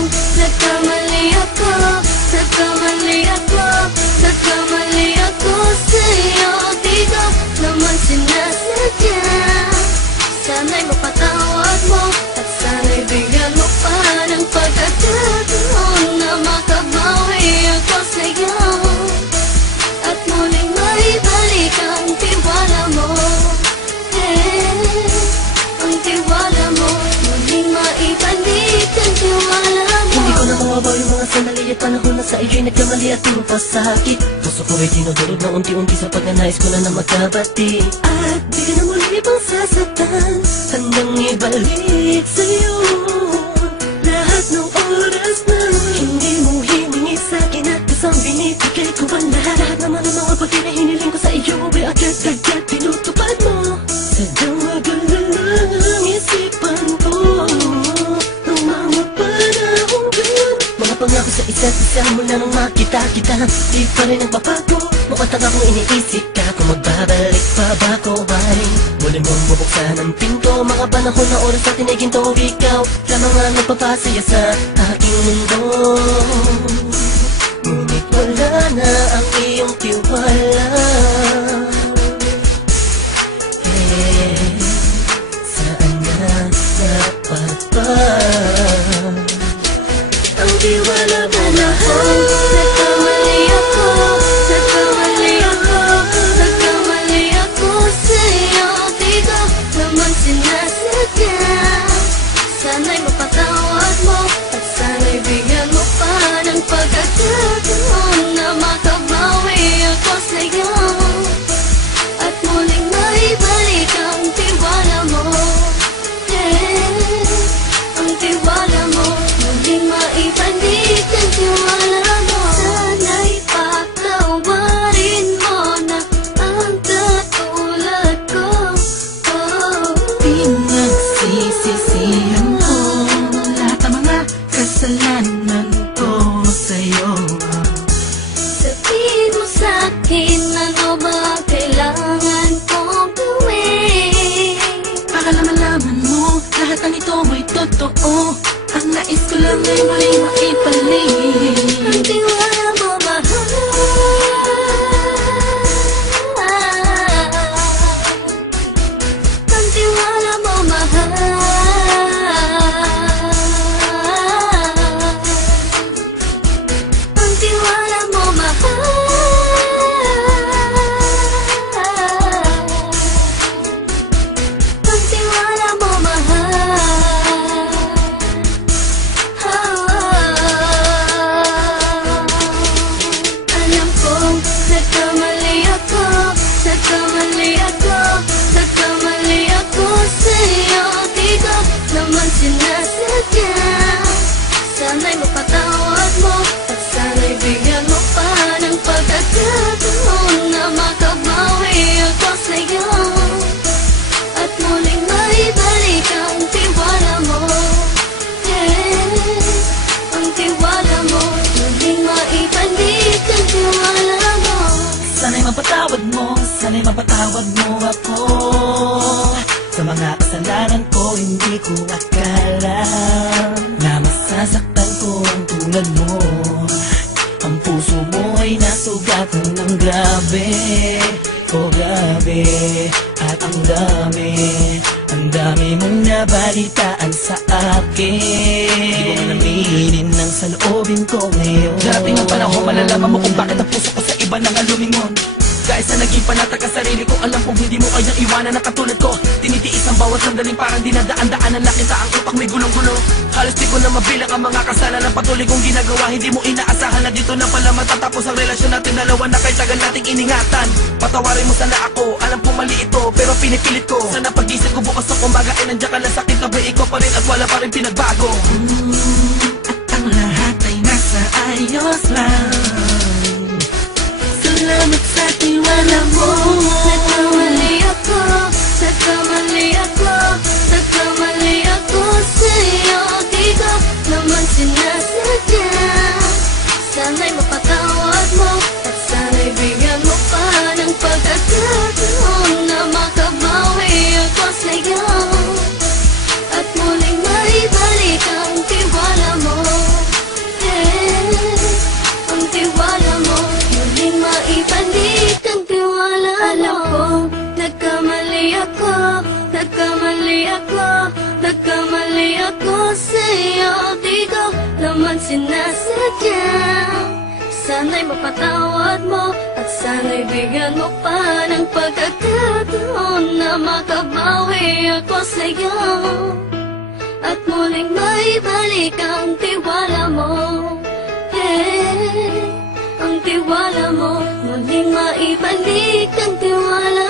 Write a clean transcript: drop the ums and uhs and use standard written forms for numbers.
kong nagkamali ako, nagkamali ako, nagkamali ako sa'yo. Di ko naman sinasadya. Sana'y mapatawad mo at sana'y bigyan mo pa ng pagkakataon na makabawi ako sa'yo at muling maibalik ang tiwala mo. Ang tiwala mo, muling maibalik ang tiwala mo. Hindi ko na mawabaw yung mga sandali at panahon na sa iyo'y nagkamali at puro pasakit. Puso ko ay dinudurog na unti-unti sa pagnanais ko na magkabati. At di ka na muli pang sasaktan, hanggang ibalik sa'yo lahat ng oras na hindi mo hiningi sa'kin at isang binibigay ko ang lahat. Naman ang mga bagay na hiniling ko sa iyo ay agad-agad tinutupad mo. Sadyang magulang ang isipan ko ng mga panahon ngayon. Mga pangako sa isa't isa mula nung makita kita, di pa rin nagbabago. Mukhang akong iniisip ka kung magbabalik pa ba ko ay muli mong bubuksan ang pinto. Mga panahon na oras natin ay ginto, ikaw lamang ang nagpapasaya sa aking mundo. Ngunit wala na ang iyong tiwala. Saan na dapat ba ang tiwala mo mahal? Nagkamali ako, nagkamali ako, nagkamali ako sa'yo. Di ko naman sinasadya. Sana'y mapatawad mo at sana'y bigyan mo pa ng pagkakataon na makabawi ako sa'yo at muling maibalik ang tiwala mo. Ang tiwala mo, muling maibalik ang tiwala mo. Sana'y patawarin mo na ang katulad ko. Pinagsisisihan ko lahat ng mga kasalanan ko sa'yo. Sabihin mo sa'kin ano ba kailangan kong gawin Para malaman mo lahat ng ito ay totoo. Ang nais ko lang ay muling maibalik ang tiwala mo mahal. Ang tiwala mo mahal. Ang tiwala mo mahal. Ang tiwala mo mahal. Alam kong nagkamali ako, nagkamali ako, nagkamali ako sa'yo. Di ko naman sinasadya. Sana'y mapatawad mo at sana'y bigyan mo pa ng pagkakataon na makabawi ako sa'yo at muling maibalik ang tiwala mo. Ang tiwala mo, muling maibalik ang tiwala mo. Sana'y mapatawad mo, sana'y mapatawad mo ako sa mga kasalanan ko. Hindi ko akala na masasaktan ko ang tulad mo. Ang puso mo ay nasugatan ng grabe, oh grabe. At ang dami mong nabalitaan sa akin. Di ko man aminin ng saloobin ko ngayon. Darating ang panahon, malalaman mo kung bakit ang puso ko sa iba nang alumingon. Dahil sa naging panatag ka sarili ko, alam kong hindi mo kayang iwanan na katulad ko. Tinitiis ang bawat sandaling parang dinadaan-daanan lang kita. Ang utak may gulong-gulo. Halos di ko na mabilang ang mga kasalanan patuloy kong ginagawa. Hindi mo inaasahan na dito na pala matatapos ang relasyon natin dalawa na kahit tagal nating iningatan. Patawarin mo sana ako, alam kong mali ito pero pinipilit ko. Sana pag-isip ko bukas ng kumbaga ay nandiyan ka na sakit na ba ikaw pa rin at wala pa rin pinagbago. At ang lahat ay nasa ayos lang. Salamat sa tiwala mo. Nagkamali ako, nagkamali ako, nagkamali ako sa'yo. Di ko naman sinasadya. Sana'y mapatawad mo at sana'y bigyan mo pa ng pagkakataon na makabawi ako sa'yo at muling maibalik ang tiwala mo. sinasadya. Sana'y mapatawad mo at sana'y bigyan mo pa ng pagkakataon na makabawi ako sa'yo at muling maibalik ang tiwala mo. Hey, ang tiwala mo, muling maibalik ang tiwala